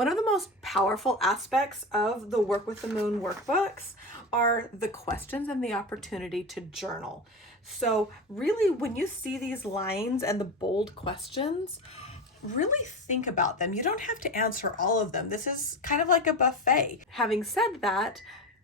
One of the most powerful aspects of the Work with the Moon workbooks are the questions and the opportunity to journal. So really, when you see these lines and the bold questions, really think about them. You don't have to answer all of them. This is kind of like a buffet. Having said that,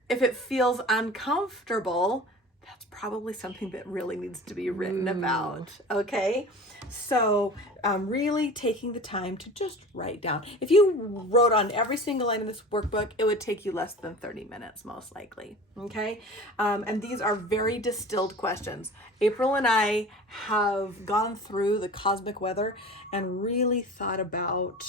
if it feels uncomfortable, that's probably something that really needs to be written about, okay? So really taking the time to just write down. If you wrote on every single line in this workbook, it would take you less than 30 minutes, most likely, okay? And these are very distilled questions. April and I have gone through the cosmic weather and really thought about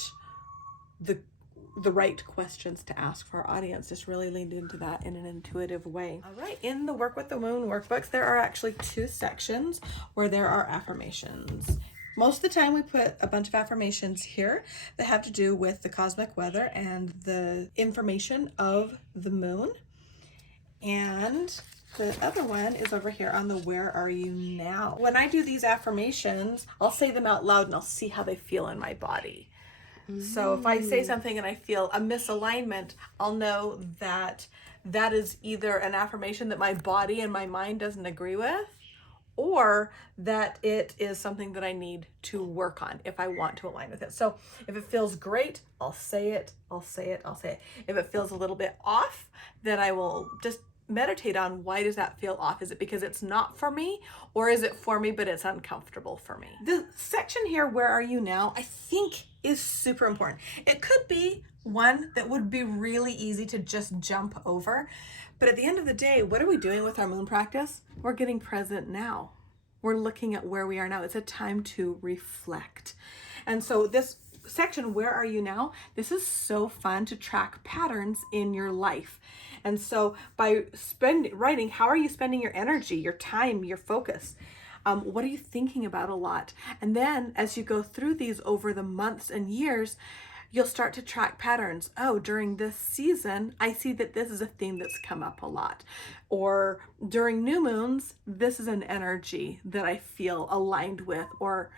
the right questions to ask for our audience. Just really leaned into that in an intuitive way. All right, in the Work with the Moon workbooks, there are actually 2 sections where there are affirmations. Most of the time we put a bunch of affirmations here that have to do with the cosmic weather and the information of the moon. And the other one is over here on the Where Are You Now? When I do these affirmations, I'll say them out loud and I'll see how they feel in my body. So if I say something and I feel a misalignment, I'll know that that is either an affirmation that my body and my mind doesn't agree with, or that it is something that I need to work on if I want to align with it. So if it feels great, I'll say it, I'll say it, I'll say it. If it feels a little bit off, then I will just meditate on, why does that feel off? Is it because it's not for me, or is it for me but it's uncomfortable for me? The section here, Where Are You Now, I think is super important. It could be one that would be really easy to just jump over, but at the end of the day, what are we doing with our moon practice? We're getting present now. We're looking at where we are now. It's a time to reflect. And so this section, Where Are You Now? This is so fun to track patterns in your life. And so by writing, how are you spending your energy, your time, your focus? What are you thinking about a lot? And then as you go through these over the months and years, you'll start to track patterns. Oh, during this season, I see that this is a theme that's come up a lot. Or during new moons, this is an energy that I feel aligned with or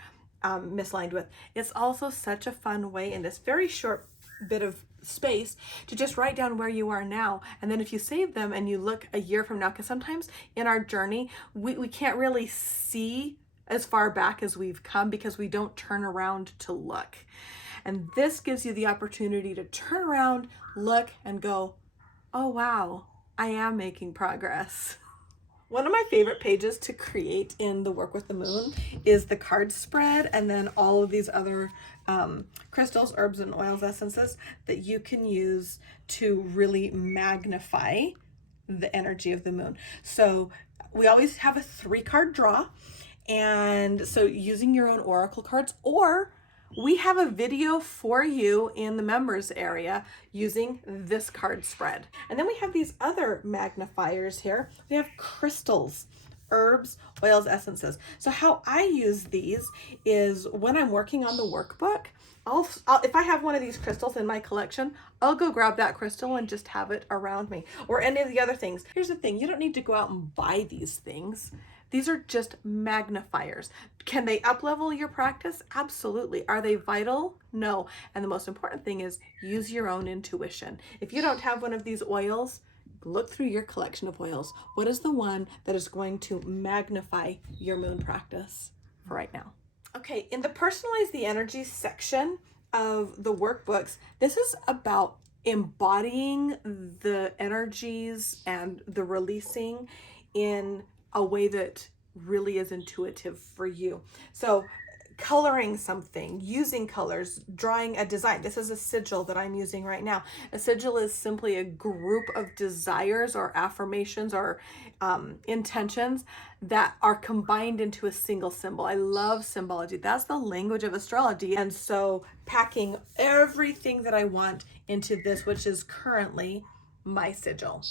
misaligned with. It's also such a fun way in this very short bit of space to just write down where you are now. And then if you save them and you look a year from now, because sometimes in our journey, we can't really see as far back as we've come because we don't turn around to look. And this gives you the opportunity to turn around, look, and go, oh wow, I am making progress. One of my favorite pages to create in the Work with the Moon is the card spread, and then all of these other crystals, herbs, and oils, essences that you can use to really magnify the energy of the moon. So we always have a 3-card draw, and so using your own oracle cards, or we have a video for you in the members area using this card spread. And then we have these other magnifiers here. We have crystals, herbs, oils, essences. So how I use these is when I'm working on the workbook, if I have one of these crystals in my collection, I'll go grab that crystal and just have it around me, or any of the other things. Here's the thing, you don't need to go out and buy these things. These are just magnifiers. Can they up-level your practice? Absolutely. Are they vital? No. And the most important thing is use your own intuition. If you don't have one of these oils, look through your collection of oils. What is the one that is going to magnify your moon practice for right now? Okay, in the Personalize the Energy section of the workbooks, this is about embodying the energies and the releasing in a way that really is intuitive for you. So coloring something, using colors, drawing a design. This is a sigil that I'm using right now. A sigil is simply a group of desires or affirmations or intentions that are combined into a single symbol. I love symbology. That's the language of astrology. And so packing everything that I want into this, which is currently my sigil.